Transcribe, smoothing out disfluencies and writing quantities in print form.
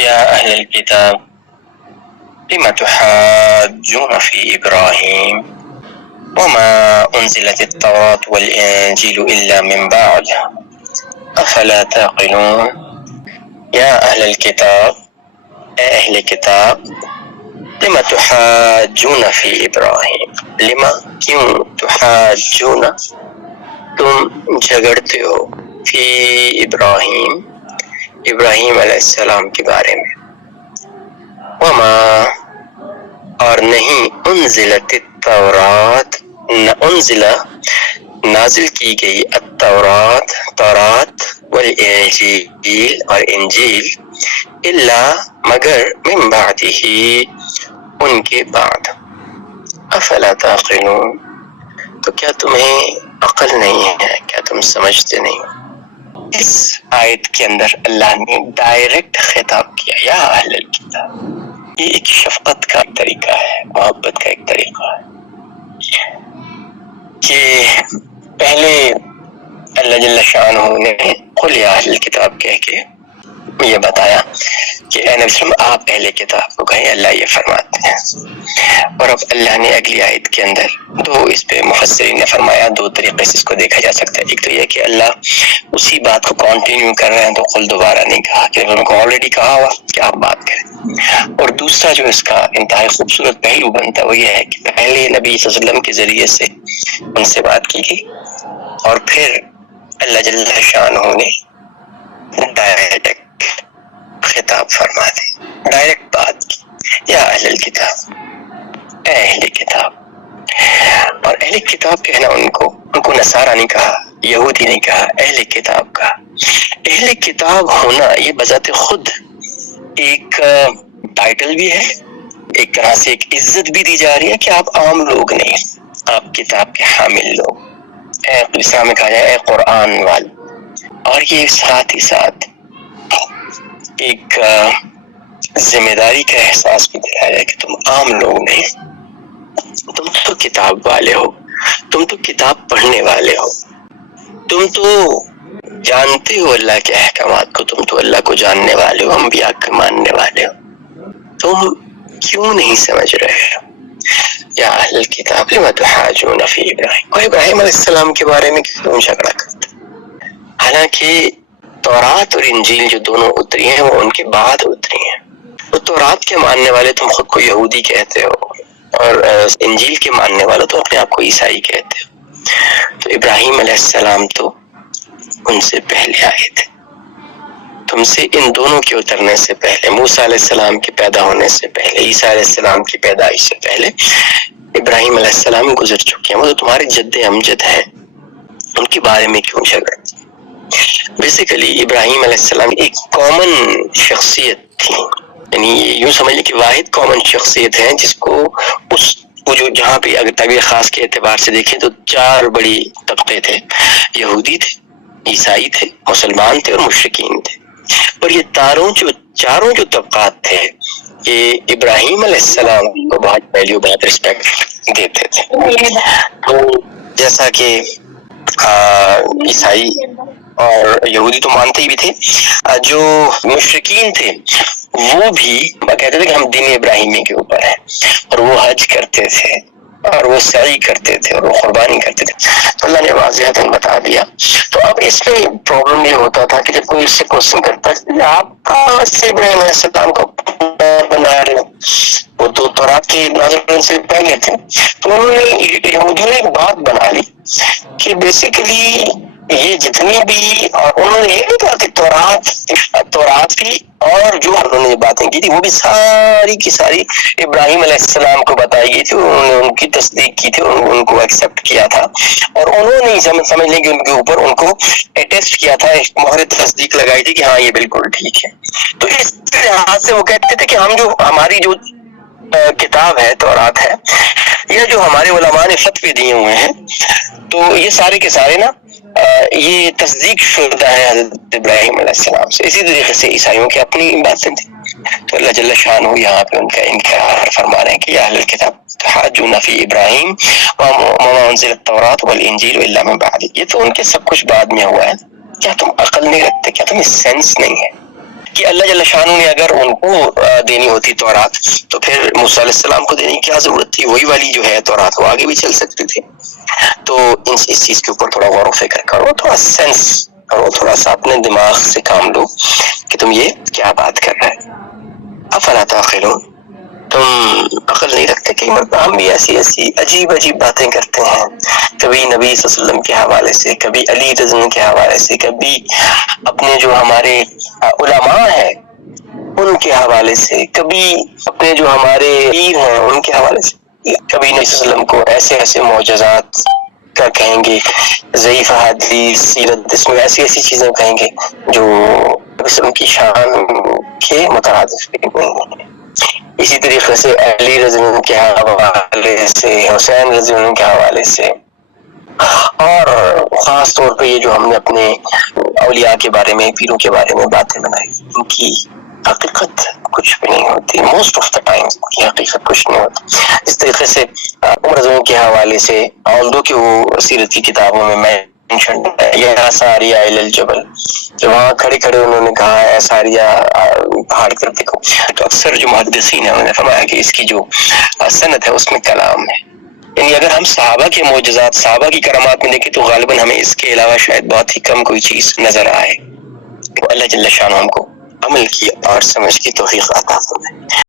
يا أهل الكتاب لم تحاجون في إبراهيم وما أنزلت التوراة والإنجيل إلا من بعد أفلا تعقلون. يا أهل الكتاب، اے اہل کتاب، لم تحاجون فی ابراہیم، لما کیوں، تحاجون تم جھگڑتے ہو، فی ابراہیم ابراہیم علیہ السلام کے بارے میں، وما اور نہیں، انزلت التورات نہ انزلہ نازل کی گئی، التورات تورات، والانجیل اور انجیل، الا مگر، من بعدہ ان کے بعد، افلا تعقلون تو کیا تمہیں عقل نہیں ہے، کیا تم سمجھتے نہیں؟ اس آیت کے اندر اللہ نے ڈائریکٹ خطاب کیا، یا اہل الکتاب، یہ ایک شفقت کا طریقہ ہے، محبت کا ایک طریقہ ہے کہ پہلے اللہ جل شانہ نے قل یا اہل الکتاب کہہ کے یہ بتایا کہ اے نبی صلی اللہ علیہ وسلم آپ اہل کتاب کو کہیں، اللہ یہ فرماتے ہیں۔ اور اب اللہ نے اگلی آیت کے اندر دو، اس پہ مفسرین نے فرمایا دو طریقے سے اس کو دیکھا جا سکتا ہے۔ ایک تو یہ کہ اللہ اسی بات کو کنٹینیو کر رہے ہیں، تو قل دوبارہ نہیں کہا، کہ انہوں کو آلریڈی کہا ہوا کہ آپ بات کریں۔ اور دوسرا جو اس کا انتہائی خوبصورت پہلو بنتا ہے وہ یہ ہے کہ پہلے نبی صلی اللہ علیہ وسلم کے ذریعے سے ان سے بات کی گئی، اور پھر اللہ جل شانہ نے ڈائریکٹ خطاب فرما دی، ڈائریکٹ بات کی، یا اہل الکتاب، اے اہل کتاب۔ اور اہل کتاب کہنا ان کو نصارہ نہیں کہا، یہودی نہیں کہا، اہل کتاب کہا۔ اہل کتاب ہونا یہ بذات خود ایک ٹائٹل بھی ہے، ایک طرح سے ایک عزت بھی دی جا رہی ہے کہ آپ عام لوگ نہیں، آپ کتاب کے حامل لوگ، اے اسلام میں کہا جائے اے قرآن والے۔ اور یہ ساتھ ہی ساتھ ایک ذمہ داری کا احساس بھی دلایا ہے کہ تم عام لوگ نہیں، تم تو کتاب والے ہو، تم تو کتاب پڑھنے والے ہو، تم تو جانتے ہو اللہ کے احکامات کو، تم تو اللہ کو جاننے والے ہو، انبیاء کو ماننے والے ہو، تم کیوں نہیں سمجھ رہے ہو؟ یا اہل الکتاب لم تحاجون فی ابراہیم، اور ابراہیم علیہ السلام کے بارے میں کیوں جھگڑا کرتے؟ حالانکہ تورات اور انجیل جو دونوں اتری ہیں وہ ان کے بعد اتری ہیں۔ تو تورات کے ماننے والے تم خود کو یہودی کہتے ہو، اور انجیل کے ماننے والے تو اپنے آپ کو عیسائی کہتے ہو۔ تو ابراہیم علیہ السلام تو ان سے پہلے آئے تھے، تم سے ان دونوں کے اترنے سے پہلے، موسیٰ علیہ السلام کے پیدا ہونے سے پہلے، عیسیٰ علیہ السلام کی پیدائش سے پہلے ابراہیم علیہ السلام گزر چکے ہیں، وہ تو تمہارے جد امجد ہیں، ان کے بارے میں کیوں جھگڑتے؟ بیسیکلی ابراہیم علیہ السلام ایک کامن شخصیت تھی، یعنی یوں سمجھ لیں کہ واحد کامن شخصیت ہے جس کو وہ جو جہاں پہ اگر طبیعت خاص کے اعتبار سے دیکھیں تو چار بڑی طبقے تھے، یہودی تھے، عیسائی تھے، مسلمان تھے، اور مشرکین تھے۔ اور یہ چاروں جو طبقات تھے یہ ابراہیم علیہ السلام کو بہت ویلیو، بہت رسپیکٹ دیتے تھے۔ تو جیسا کہ عیسائی اور یہودی تو مانتے ہی تھے، جو مشرکین تھے وہ بھی کہتے تھے کہ ہم دین ابراہیمی کے اوپر ہیں، اور وہ حج کرتے تھے، اور وہ سعی کرتے تھے، اور وہ قربانی کرتے تھے۔ تو اللہ نے واضح بتا دیا۔ تو اب اس میں پرابلم یہ ہوتا تھا کہ جب کوئی اس سے کوشچن کرتا کہ آپ کہاں سے ابراہیم علیہ السلام کو بنا رہے ہو، وہ تو تورات کے نازل سے پہلے تھے۔ تو انہوں نے یہودیوں نے ایک بات بنا لی کہ بیسیکلی یہ جتنی بھی، اور انہوں نے یہ نہیں کہا کہ تورات کی، اور جو انہوں نے باتیں کی تھی وہ بھی ساری کی ساری ابراہیم علیہ السلام کو بتائی گئی تھی، انہوں نے ان کی تصدیق کی تھی، ان کو ایکسپٹ کیا تھا، اور انہوں نے سمجھ لیں کہ ان کے اوپر ان کو اٹیسٹ کیا تھا، مہر تصدیق لگائی تھی کہ ہاں یہ بالکل ٹھیک ہے۔ تو اس لحاظ سے وہ کہتے تھے کہ ہماری جو کتاب ہے، تورات ہے، یہ جو ہمارے علماء نے فتوے دیے ہوئے ہیں، تو یہ سارے کے سارے نا یہ تصدیق شدہ ہے حضرت ابراہیم علیہ السلام سے۔ اسی طریقے سے عیسائیوں کی اپنی باتیں تھیں۔ تو اللہ جل شانہ یہاں پہ ان کا انکار فرما رہے ہیں کہ یا اہل الکتاب تحاجون فی ابراہیم وما انزلت التوراۃ والانجیل الا من بعد، یہ تو ان کے سب کچھ بعد میں ہوا ہے، کیا تم عقل نہیں رکھتے، کیا تمہیں سینس نہیں ہے؟ کہ اللہ جل شانہ نے اگر ان کو دینی ہوتی تورات تو پھر موسیٰ علیہ السلام کو دینے کی کیا ضرورت تھی؟ وہی والی جو ہے تورات وہ آگے بھی چل سکتے تھے. تو اس چیز کے اوپر تھوڑا غور و فکر کرو, تھوڑا سینس کرو, تھوڑا سا اپنے دماغ سے کام لو کہ تم یہ کیا بات کر رہے ہیں. افلا تعقلون, تم عقل نہیں رکھتے کہ ہم بھی ایسی عجیب باتیں کرتے ہیں, کبھی نبی صلی اللہ علیہ وسلم کے حوالے سے, کبھی علی رضی اللہ کے حوالے سے, کبھی اپنے جو ہمارے علماء ہیں ان کے حوالے سے, کبھی اپنے جو ہمارے پیر ہیں ان کے حوالے سے, کبھی نبی صلی اللہ علیہ وسلم کو ایسے معجزات کا کہیں گے, ضعیف حدیث سیرت, اس میں ایسی چیزیں کہیں گے جو نبی صلی اللہ علیہ وسلم کی شان کے مترادف نہیں. اسی طریقے سے علی رضی اللہ کے حوالے سے, حسین رضی اللہ کے حوالے سے, اور خاص طور پہ یہ جو ہم نے اپنے اولیاء کے بارے میں, پیروں کے بارے میں باتیں بنائی, ان کی حقیقت کچھ بھی نہیں ہوتی. موسٹ آف دا ٹائم کی حقیقت کچھ نہیں ہوتی. اس طریقے سے عمر رضی اللہ کے حوالے سے, آلدو کہ وہ سیرت کی کتابوں میں یا ساریہ الی الجبل, جو وہاں کھڑے انہوں نے کہا ہے ساریہ پہاڑ کر دیکھو, تو اکثر جو محدثین ہیں انہوں نے فرمایا کہ اس کی جو سند ہے اس میں کلام ہے. یعنی اگر ہم صحابہ کے معجزات, صحابہ کی کرامات میں دیکھیں تو غالباً ہمیں اس کے علاوہ شاید بہت ہی کم کوئی چیز نظر آئے. اللہ جل شانہ ہم کو عمل کی اور سمجھ کی توفیق عطا فرمائے.